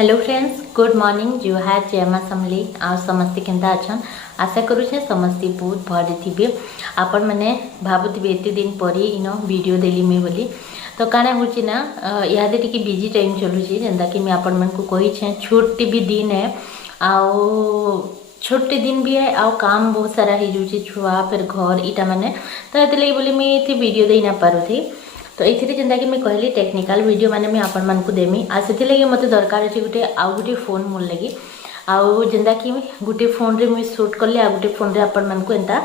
Hello friends, good morning. जुहार, जय मां समली। आ समस्ते केंता अछन? आशा करूछे समस्ते बहुत भले थिबे। आपण मैंने भावुथिबे एते दिन परी इनो वीडियो देली मी बोली। तो काना होची ना यादे टिके बिजी टाइम चलुची जेंदा कि मैं आपण मन को कही छे छुट्टी भी दिन है आउ छोटे दिन भी है आउ काम बहुत सारा ही जुची छुआ फिर घर इटा माने तो एते लगी बोली मी इथे वीडियो देई ना पारुथी। तो ये जेनता कि मैं कहली टेक्निकल वीडियो माने मैं आपण मन को देमी आ से लगे मते दरकार अछि गुटे आउ गुटे फोन मोर लगी आउ जेनता कि गुटे फोन रे मुई शूट करले आ गुटे फोन रे आपण मन को एंता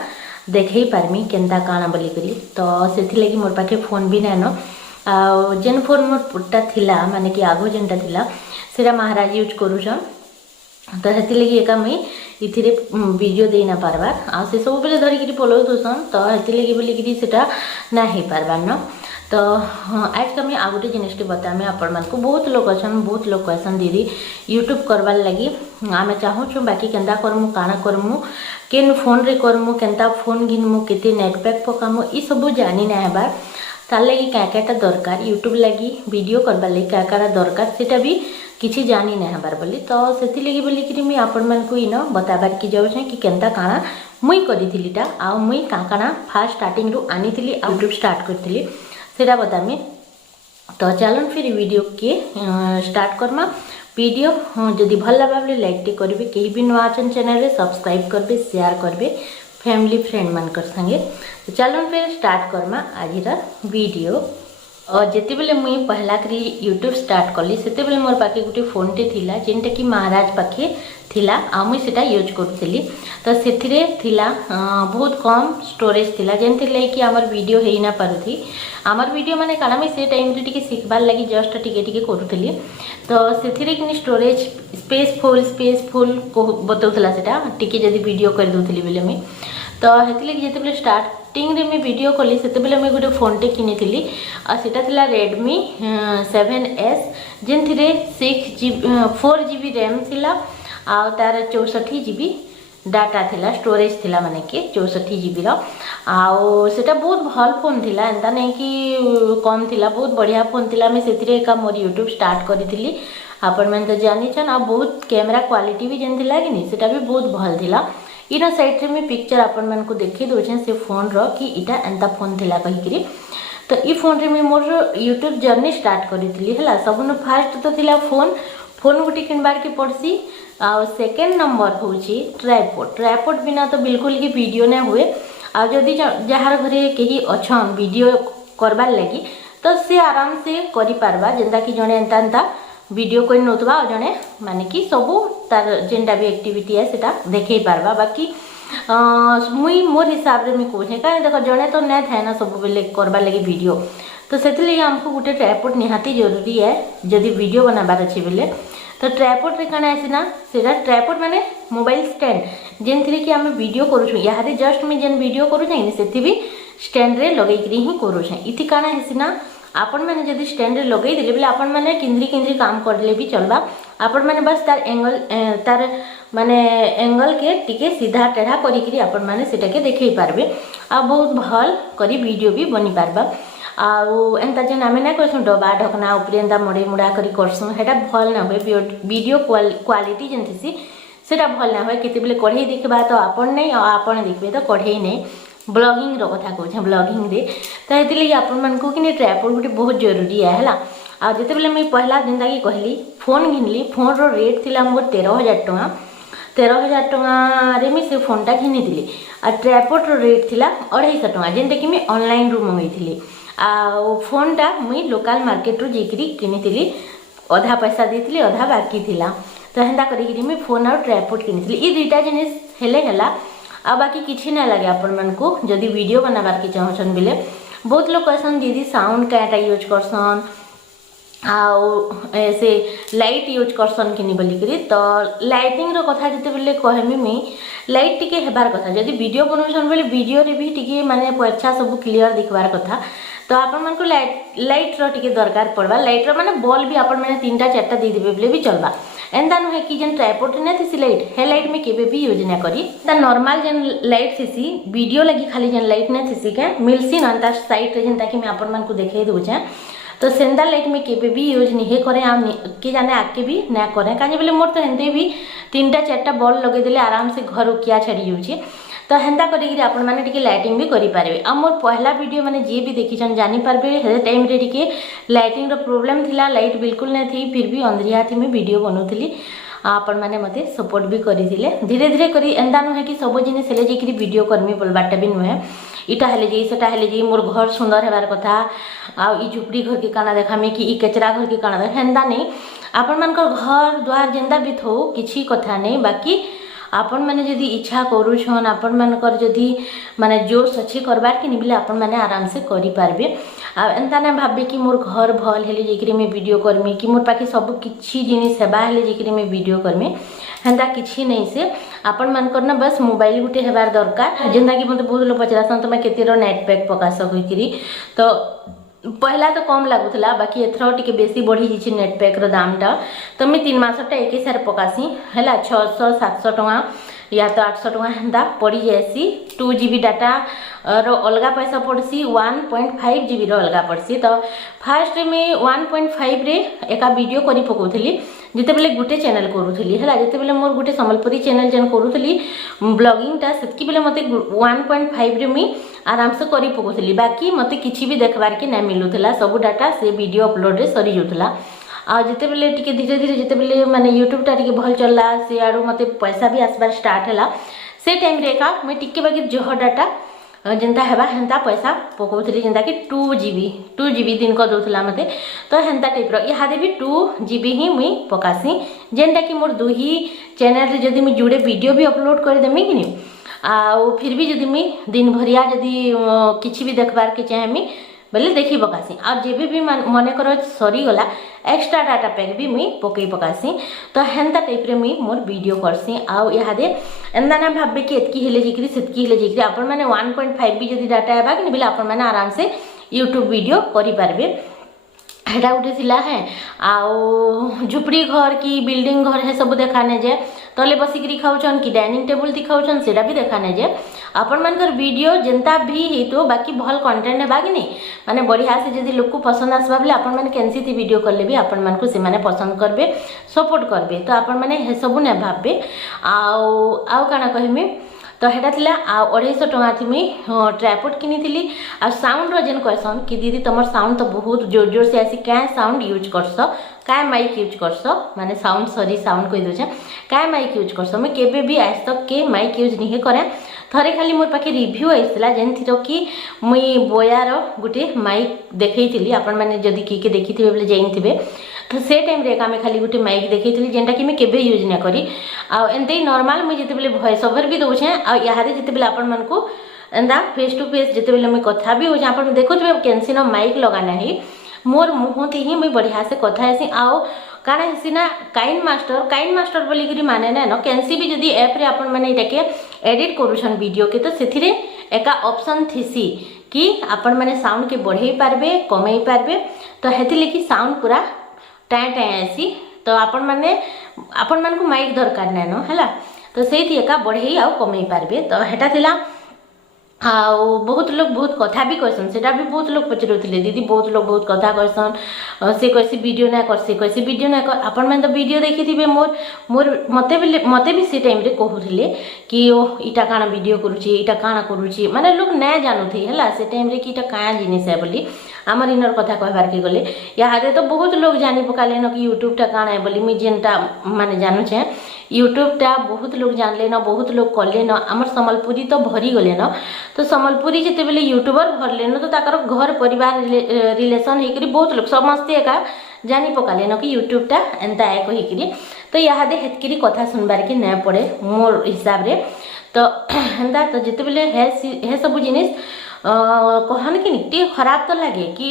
देखै पारमी केनता काना बोली करी। तो सेथि लगी मोर पाखे फोन भी नानो आ जेन फोन मोर पुट्टा थिला माने कि आगो जेनता थिला सेरा महाराज यूज करूछन। तो हेति लगी एका मुई इथिरे वीडियो दे ना पारबार आ से सब बेले धरि कि फॉलो दोसन तो हेति लगी बोली कि सेटा ना हे पारबार न। तो आज का मैं आगुटे जिनिस बतामी आपण मन को बहुत लोग अछन बहुत लोग कहसन दीदी यूट्यूब करवार लगी आम चाहूँ बाकी केन्ता करमु काना करमु केन फोन रे करमु केन्ता फोन घिनमु केते नेट पैक पकामु ई सब जानी ना हेबार तार लगी क्या दरकार यूट्यूब लगी वीडियो करवार लगी क्या दरकार सेटा भी किसी जानी ना हेबार बोली। तो सेति लगी बोली कि मुई आपण मन को इनो बताबार की जाउछे कि केन्ता काना मुई करिथिलीटा आ मुई काना फास्ट स्टार्टिंग रु आनीथिली यूट्यूब स्टार्ट करथिली सेटा बतामी। तो चलन फिर वीडियो के स्टार्ट करमा। वीडियो जदि भल लगा बोले लाइक टे करेंगे कहीं भी नुआ अछन चैनल रे सब्सक्राइब करबे शेयर करबे फैमिली फ्रेंड मानकर संगे। तो चलन फिर स्टार्ट करमा आज वीडियो। और जिते बेले मुई पहला करी यूट्यूब स्टार्ट कली सेते बेले मोर पाखे गुटे फोन टे थिला जेनटा कि महाराज पाखे थिला आ मुई सेटा यूज करथिली। तो सेथिरे थिला बहुत कम स्टोरेज थिला जेनथि लई कि हमर वीडियो हेई ना पारुथी आमर वीडियो माने काना मैं से टाइम रे टिके सिखबार लगी जस्ट टिके टिके करूथली। तो सेथिरे कि स्टोरेज स्पेस फुल को बताउथला सेटा टिके जदी वीडियो कर दोथली बेले मैं। तो हेति लगी जेते बेले स्टार्टिंग रे मैं वीडियो कली सेते बेले मैं गुटे फोन टे किनिथिली आ सेटा थिला Redmi 7S जेनथिरे 4GB रैम थिला आ तार 64GB डाटा थिला स्टोरेज थिला माने कि 64GB रो आउ सेटा बहुत भल फोन थिला एंता नहीं कि कम थिला बहुत बढ़िया फोन थिला। मैं सेथिरे का मोर यूट्यूब स्टार्ट करिथिली आपण मन तो जानि छन आ बहुत कैमरा क्वालिटी भी जेन थिला कि नहीं सेटा भी बहुत भल थिला। इना साइड रे मैं पिक्चर आपण मन को देखि दोछे से फोन रो कि इटा एंता फोन थिला कहि करी। तो ई फोन रे मैं मोर यूट्यूब जर्नी स्टार्ट करिथिली हला सबन फास्ट तो थिला फोन गुटी किनबार के पड़सी आ सेकेंड नंबर होची ट्राइपॉड बिना तो बिल्कुल ही वीडियो ना हुए आ जदि जहार घरे कहीं अछन वीडियो करबार लगी तो से आराम से करि पारबा जेंदा कि जने एंता वीडियो कोइ नोतबा जने माने कि सबू तार जेंटा भी एक्टिविटी है सेटा देखै पारबा। बाकी मुई मोर हिसाब रे मैं कहूँ कहीं देख जड़े तो नहीं थाए ना सब बेले करबार लगी वीडियो तो से आमको गोटे ट्राइपॉड निहाती जरूरी है जदि वीडियो बनाबार अच्छे बेले। तो ट्राइपॉड रे काना आसी ना सेटा ट्राइपॉड माने मोबाइल स्टैंड जेनथिरे कि आम वीडियो करूछु याहारे जस्ट मैं जेन वीडियो करूछे सेति भी स्टैंड रे लगै करी ही करूछे। इति काना आसी ना आपण मैंने जदि स्टैंड रे लगै देले बेले आपण मैंने किंद्री काम करले भी चलबा आपण मैंने बस तार एंगल तार माने एंगल के टिके सीधा टेढ़ा करी करी आपण मैंने सेटा के देखै पारबे आ बहुत भल करी वीडियो भी बनी पारबा। आउ एंता जेन आमे ना करसु डबा ढकना ऊपर एंता मड़े मुड़ा करी करसु हेटा भल ना होय वीडियो क्वालिटी जेन थिसी सेटा भल ना होय। केते बेले कढ़ई देखबा तो आपण नहीं आपण देखबे तो कढ़ई नहीं ब्लॉगिंग रो कथा कहूँ ब्लॉगिंग रे तो हेति लगी आपण मन को कि ट्राइपॉड गुटे बहुत जरूरी है हला। आ जेते बेले मैं पहला जेंता कि कहली फोन घिनली फोन रो रेट थिला मोर 13,000 टଙ୍କା 13,000 टଙ୍କା रे मैं से फोनटा घिनीथिली आ ट्राइपॉड रो रेट थिला 250 टଙ୍କା जेंता कि मैं ऑनलाइन रू मंगैथिली आ फोनटा मुई लोकल मार्केट रू जेकरी किनिथिली अधा पैसा देथिली अधा बाकी थिला तो हेंता करी मैं फोन और ट्राइपॉड किनिथिली ई दुईटा जिनिस हेले हला आ बाकी किसी ना लगे आपण मन को जदि वीडियो बनाबार के चाहछन बेले बहुत लोग कहसन दीदी साउंड कयाटा यूज करसन आउ ऐसे लाइट यूज करसन कि नहीं बोली करी। तो लाइटिंग रो कथा जते बेले कहमी मैं लाइट टिके हेबार कथा जदि वीडियो बनउछन बेले वीडियो रे भी टिके माने अच्छा सब क्लियर दिखबार कथा। तो आपण मन को लाइट रो टिके दरकार पड़वा लाइट रो माने बॉल भी आपण माने 3टा 4टा दे देबे बेले भी चलबा एंता नुहे कि जेन ट्राइपॉड ने थिसी लाइट हे लाइट में केबे भी यूज ना करी ता नॉर्मल जेन लाइट थिसी वीडियो लगी खाली जेन लाइट ने थिसी के मिलसी न ता साइड रे जेनता कि मैं आपण मन को देखाई दउछे तो सेंदा लाइट में केबे भी यूज नहीं करे आ कि जाने आके भी ना करे काजे बोले मोर तो हेंते भी 3टा 4टा बल्ब लगे देले आराम से घर उकिया छड़ी जाउची तो हेन्ता करी आपण मैंने टिके लाइटिंग भी करि पारबे आ मोर पहला वीडियो माने जे भी देखिछन जानी पारबे हे टाइम रे टिके लाइटिंग रो प्रॉब्लम थिला लाइट बिल्कुल नै थी फिर भी अंधरिया थी मैं वीडियो बनौथली आपण मैंने मते सपोर्ट भी करिथिले धीरे धीरे करी एंदा नुहे कि सब जिनिस हेले जेकरी वीडियो करमी बोलबाटा भी नुहे इटा हेले जे सेटा हेले जे मोर घर सुंदर हेबार कथा आ ई झुपड़ी घर के काना देखामी कि ई कचरा घर के काना हेंदा नहीं आपण मान घर द्वार जेंदा भी थो किछि कथा नहीं बाकी आपण मैंने जदि इच्छा करूछन आपण मानकर जदि माने जोश अच्छे करबार कि निबिले आपण मैंने आराम से करि पारबे आ एंता ना भाबे कि मोर घर भल हेले जेकरी में वीडियो करमी कि मोर पाखे सब किछि जिनिस हेबा हेले जेकरी में वीडियो करमी हेंता किछि नहीं से आपण मानकर ना बस मोबाइल गुटे हेबार दरकार जेंदा कि मते बहुत लोग पचरासन तमे केतेरो नेट पैक पकास होइकरी तो पहला तो कम लगुला बाकी एथर टिके बेसी बढ़ी जाइए नेट पैक रो दाम टा तो मैं 3 मासटा एक सारे पकासी है 600 700 टका या तो 800 टका हेन्दा पड़ी जाएसी 2 GB डाटा रो अलगा पैसा पड़सी 1.5 GB रो अलगा पड़सी तो फास्ट में 1.5 रे एका वीडियो करी पकोथली जिते बेले गुटे चैनल करूथली है जिते बेले मोर गुटे संबलपुरी चैनल जेन करूथली ब्लॉगिंग टा सेतकी बेले मते 1.5 रे मी आराम से करी पकोथली बाकी मते किछि भी देखबार के ना मिलुथला सब डाटा से वीडियो अपलोड रे सरी जोथला आ जिते बेले टिके धीरे धीरे जिते बेले माने यूट्यूब टा टिके भल चलला से आडू मते पैसा भी आसबार स्टार्ट हला से टाइम रे का मैं टिके बाकी जह डाटा जेनता हेबा हेन्ता पैसा पकोथली जेनता कि 2 GB दिन को दोथला मते तो हेन्ता टाइप रो इहादे भी 2 GB ही मुई पकासी जेनता कि मोर दुही चैनल रे जदी मैं जुड़े वीडियो भी अपलोड कर देमी कि नहीं आ फिर भी जदी मैं दिन भरिया जदी किछि भी देखबार के चाहेमी बोले देखी पकासी आ जेबे भी मने करो सरी गला एक्स्ट्रा डाटा पैक भी मुई पकई पकासी तो हेन्ता टाइप रे मुई मोर वीडियो करसी आ इहादे एंदा ना भाबे कि एतकी हेले जिकरी सेतकी हेले जिकरी आपण माने 1.5 भी जदी डाटा हेबा कि बिले आपण माने आराम से यूट्यूब वीडियो करि पारबे हेटा उठे थिला है आउ झुपड़ी घर की बिल्डिंग घर है सब देखाने जे तले बसिकरी खाउछन कि डाइनिंग टेबल दिखाउछन सेटा भी देखाने जे आपण मानकर वीडियो जेंता भी हेतो बाकी भल कंटेंट है बाकी नहीं माने बढ़िया से जदी लोग को पसंद आसबा बोले आपण माने कैंसी थी वीडियो करले भी आपण मान को से माने पसंद करबे सपोर्ट करबे तो आपण माने हे सब ने भाबे आउ काना कहमी तो हेटा थिला 250 टका थी मुई ट्राइपॉड किनी थिली आ साउंड रो जेन कहसन कि दीदी तमर साउंड तो बहुत जोर जोर से आसी क्या साउंड यूज करस क्या माइक यूज करस माने साउंड सॉरी साउंड कहि दोछे क्या माइक यूज करस मैं केबे भी आज तक के माइक यूज नहीं करे थरे खाली मोर पाखे रिव्यू आइसला जेन थिरो कि मुई बोयार गुटे माइक देखैथिली आपण माने जदी की देखिथिबे बोले जाइनथिबे तो से टाइम रे का मैं खाली गुटे माइक देखैथिली जेनटा कि मैं केबे यूज ना करी आ एंते नॉर्मल मैं जते बेले वॉइस ओवर भी दोछे आ याहादे जते बेले आपण मन को एंदा फेस टू फेस जते बेले मैं कथा भी हो आपण देखोथबे कैंसिनो माइक लगाना है मोर मुहते ही मैं बढ़िया से कथा हेसी आओ काना हेसी ना काइन मास्टर बोली करी माने ना न कैंसी भी जदी ऐप रे आपण माने इटाके एडिट करूछन वीडियो के तो सेथिरे एका ऑप्शन थिसी कि आपण माने साउंड के बढ़ाई पारबे कमाई पारबे तो हेति लेकी साउंड पूरा टाए टाए आसी तो आपण मान को माइक दरकार नै न हैला तो सेठी एका बढ़ाई आ कमाई पारबे तो हेटा थिला बहुत लोग बहुत कथा भी कहसन सेटा भी बहुत लोग पचरुथिले दीदी बहुत लोग बहुत कथा कहसन से कैसी वीडियो ना कर से कैसी वीडियो ना कर आपण मन तो वीडियो देखिथिबे मोर मते भी से टाइम रे कहूथिले कि ओ इटा काना वीडियो करूची इटा काना करूची माने लोग ना जानुथि हला से टाइम रे कि इटा काया जिनिस है बोली आमर इनर कथा कहबार के गले याहादे तो बहुत लोग जानि पकाले न कि यूट्यूब टा काना है बोली मी जेनटा माने जानू छे यूट्यूब टा बहुत लोग जानले न बहुत लोग कले न आमर संबलपुरी तो भरी गले न तो संबलपुरी जिते बेले यूट्यूबर भरले न तो ताकर घर परिवार रिलेशन हेकरी बहुत लोग समस्ते एका जानी पकाले न कि यूट्यूब टा एंता है कहिकरी तो याहादे हेतकरी कथा सुनबार के न पड़े मोर हिसाब रे तो एंता तो जिते बेले हे सब जिनिस कहन कि टे खराब तो लगे कि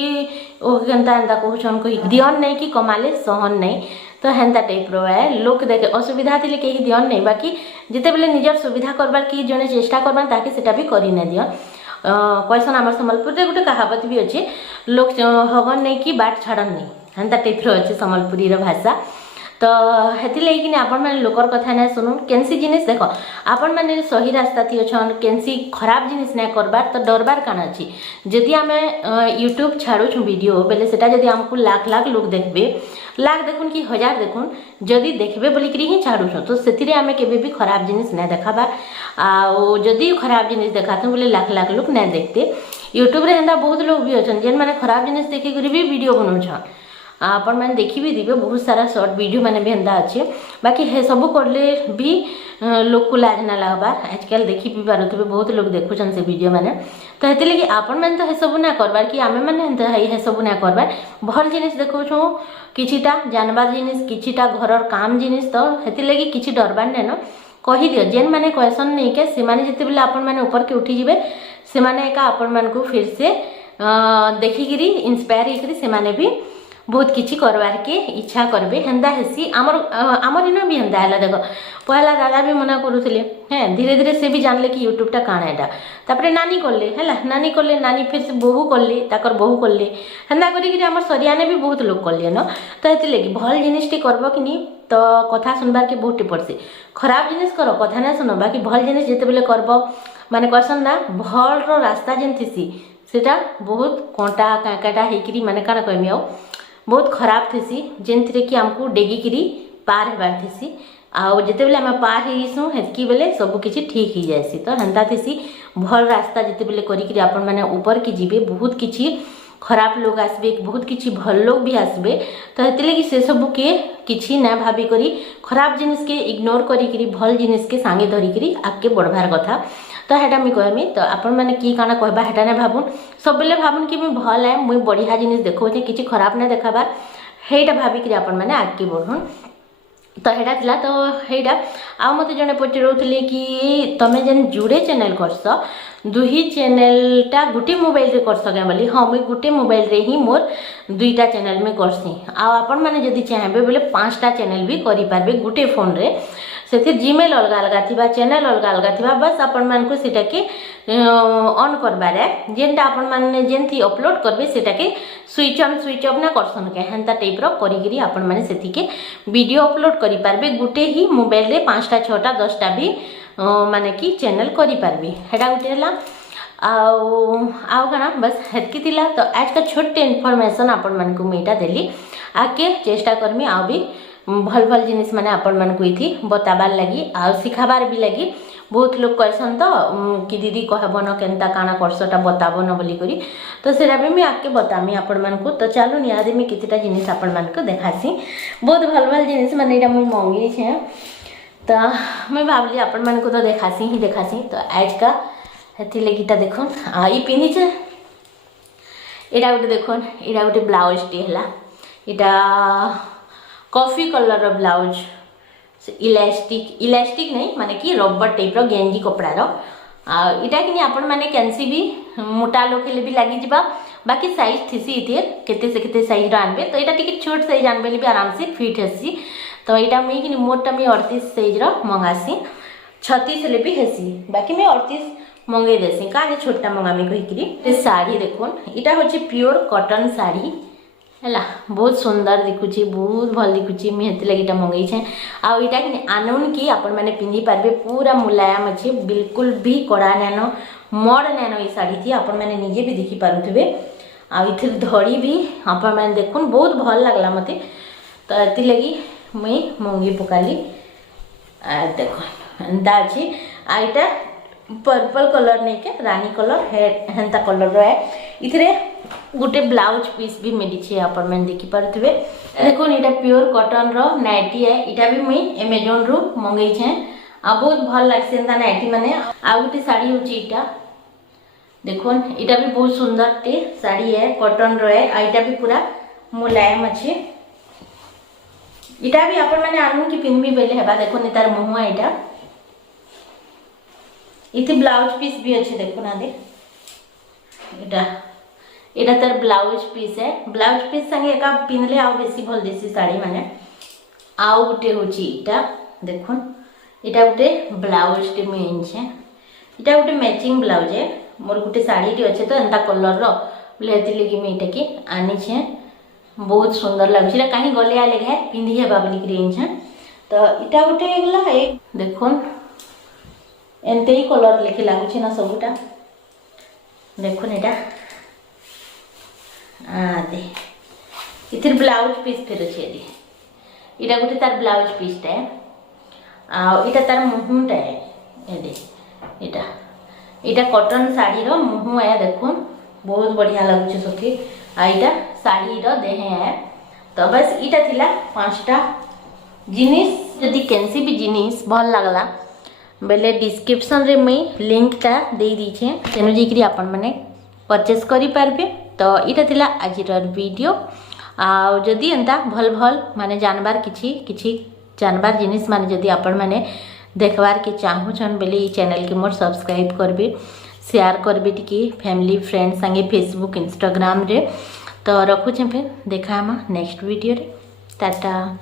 ओ केनता एंता कहछन कहि दियन नहीं कि कमाले सहन नहीं तो हेन्ता टाइप रो है लोक देखे असुविधा थिले कहीं दियन नहीं बाकी जिते बेले निजर सुविधा करबार कि जने चेष्टा करबार ताके सेटा भी करि न दियन कहसन हमर संबलपुर रे गुटे कहावत भी अछि लोक हगन नहीं कि बाट छाड़न नहीं हेन्ता टाइप रो अछि संबलपुरी रो भाषा तो तो हेती लगी आपण मैंने लोकर कथा ना सुनु केनसी जिनिस देख आपण मैंने सही रास्ता थी अच्छन केनसी खराब जिनिस ना करबार तो डरबार काना अछि जदि आमे यूट्यूब छाड़ू वीडियो बेले सेटा जदि हमको लाख लाख लोग देखबे लाख देखुन कि हजार देखुन जदि देखबे बोली करी ही छाड़ू तो सेतिरे आमे केबे भी खराब जिनिस ना देखाबा आ जदि खराब जिनिस देखातु बोले लाख लाख लोग ना देखते यूट्यूब रे हेंदा बहुत लोग भी अछन जेन माने खराब जिनिस देखि करी भी वीडियो बनाउछन आपण मैंने देखी भी दिवे बहुत सारा शॉर्ट वीडियो मैंने भी एंता अच्छे बाकी हे सब करले भी लोग को लाज ना लगबार आजकल देखी भी पारुथिबे बहुत लोग देखुछन से वीडियो मैंने तो हेते लगी आपण मैंने तो हे सब ना करबार कि आमे मैंने एंता हे सब ना करबार भल जिनिस देखौछु किछिटा जानबार जिनिस किछिटा घरर काम जिनिस तो हेते लगी किछि डरबार नै न कहि दियो जेन माने क्वेश्चन नै के से माने जते बेले आपण मैंने ऊपर के उठी जिवे से माने एका आपण मान को फिर से देखि गिरी इंस्पायर हे करी से माने भी बहुत किछि करवार के इच्छा करबे हेंदा हेसी आमर इन भी हेंदा हला देखो पहला दादा भी मना करूथिले हैं धीरे धीरे से भी जानले कि यूट्यूब टा काना एटा तापरे नानी करले हला नानी करले नानी फिर से बहू करले ताकर बहू करले हेंदा करी कि हमर सरियाने भी बहुत लोग करले न तो हेति लगी भल जिनिसटी करबो कि नी तो कथा सुनबार के बहुत पड़सी खराब जिनिस करो कथा ना सुनो बाकी भल जिनिस जेते बेले करबो माने क्वेश्चन ना भल रो रास्ता जेन थिसी सेटा बहुत कोंटा काकाटा हेकरी माने काना कहमी आ बहुत खराब थी जेनथि कि आमको डेगिकी पार हेबार थी आउ जिते बेले आम पार होइसु हेतकी बेले सब किछि ठीक ही जाएसी तो हेंता थी भल रास्ता जिते बेले करी आपण माने ऊपर की जीवे बहुत किछि खराब लोग आसबे बहुत किछि भल लोग भी आसबे तो हेते लगी से सब के किछि ना भाबी करी खराब जिनिस के इग्नोर करी भल जिनिस के सांगे धरी करी आगे बढ़वार कथा तो हेटा मुई कहमी तो आपण मैंने की काना कहबा हेटा ना भाबुन सब बेले भाबुन कि मुई भल है मुई बढ़िया जिनिस देखौचे किछि खराब ना देखाबार हेटा भाबी करी आपण मैंने आगे बढ़ुन तो हेटा थिला तो हेटा आ मते जने पचरौथले कि तमे जेन जुड़े चैनल करस दुही चैनल टा गुटे मोबाइल रे करस के बोली हां मुई गुटे मोबाइल रे ही मोर दुईटा चैनल में करसी आ आपण माने जदी चाहबे बोले पांचटा चैनल भी करि पारबे गुटे फोन रे से जीमेल अलग अलग थी चैनल अलग अलग थी बस आपण मान को सेटा के ऑन करबार है जेनटा आपण माने जेन थी अपलोड करबे सेटा के स्विच ऑन स्विच ऑफ ना करसन के हेंता टाइप रो करिगिरी आपण माने सेति के वीडियो अपलोड करि पारबे गुटे ही मोबाइल रे 5टा 6टा 10टा भी माने कि चैनल करि पारबे हेडा गुटे हला आउ गाना बस हेतकी थिला तो आज का छोटे इन्फॉर्मेशन आपण मान को मेटा देली आके चेष्टा करमी आ भी भल भल जिनिस माने आपण मान को इथि बताबार लगी आ सिखाबार भी लगी बहुत लोग कहसन तो कि दीदी कहबन केनता काना करसटा बताबन बोली करी तो सेरा भी मैं आके बतामी आपण मान को तो चलो नियादे में कितटा जिनिस आपण मान को देखासी बहुत भल भल जिनिस माने एटा मुई मंगी छे तो मैं भाबली आपण मान को तो देखासी ही देखासी तो आज का हेति लेकिटा देखन आ ई पिनी छे एटा उटे देखन एटा उटे ब्लाउज टी हला एटा कॉफी कलर ब्लाउज इलास्टिक नहीं माने कि रबर टाइप रो गेंजी कपड़ा रो इटा कि आपण माने कैंसी भी मोटा लोग भी लगी जिबा बाकी साइज थीसी इथे केते से केते साइज रो आनबे तो एटा टिके छोट साइज आनबे भी आराम से फिट हेसी तो एटा मुई कि मोटा मी 38 साइज रो मंगासी 36 ले भी हेसी बाकी मैं 38 मंगे देसी काहे छोटा मंगामी कहिकरी साड़ी देखोन इटा होची प्योर कॉटन साड़ी है बहुत सुंदर दिखुची बहुत भल दिखुची मुझे हेती लगी मंगई छे आ इटा कि आनुन की आपण माने पिंधि पारबे पूरा मुलायम अच्छे बिल्कुल भी कड़ा नैन मड नैन ये साड़ी थी आपण माने निजे भी देखि पारुथिबे आ इथिर धड़ी भी आपण माने देखुन बहुत भल लागला मते तो हेती लगी मुई मंगी पकाली आ देखो एंता अछि आ इटा पर्पल कलर नहीं के रानी कलर हेंता कलर रो है इथरे गोटे ब्लाउज पीस भी मिली छे आपण मैंने देखि पारथिबे देखो एटा प्योर कॉटन रो नाइटी है इटा भी मुई अमेज़न रो मंगई छे आ बहुत भल लागसे एंता नाइटी माने आ गोटे साड़ी होची इटा देखो इटा भी बहुत सुंदर टे साड़ी है कॉटन रो है आ इटा भी पूरा मुलायम अच्छे इटा भी आपण माने आनु की पिनबी बेले हेबा देखो ने तार मुहुआ इटा इथे ब्लाउज पीस भी अच्छे देखो ना दे इटा तार ब्लाउज पीस है ब्लाउज पीस संगे एका पिनले आउ बेसी भल देसी साड़ी माने आउ गुटे होची इटा देखो इटा गुटे ब्लाउज टे मेन छे इटा गुटे मैचिंग ब्लाउज है मोर गुटे साड़ी टे अच्छे तो एंता कलर रो लेती लगी मैं इटा की आनी छे बहुत सुंदर लगुच कहीं गले आले घाए पिंधि हेबा बोलिक रेंज तो इटा गोटे गला एक देखुन एंते ही कलर लेके लगुच ना सबूटा देखुन इटा दे इथिर ब्लाउज पीस फिर अच्छे इटा गोटे तार ब्लाउज पीसटा है आटा तार मुहुटा है ये दे इटा कॉटन शाढ़ी रो मुहु है देखुन बहुत बढ़िया लगुच सखी आईटा शाढ़ी रो देहे है तो बस इटा थिला 5टा जिनिस जदि केनसी भी जिनिस भल लगला बेले डिस्क्रिप्शन रे मुई लिंकटा दे दीछे तेनु जेकरी आपण माने परचेस करि पारबे तो इटा थिला आजिर वीडियो आ जदि एंता भल भल माने जानबार किछि जानबार जिनिस माने जदि आपण माने देखबार के चाहूछन बेले ई चैनल के मोर सब्सक्राइब करबे शेयर करबे टिके फैमिली फ्रेंड संगे फेसबुक इंस्टाग्राम रे तो रखुछे फिर देखा हम नेक्स्ट वीडियो रे टाटा।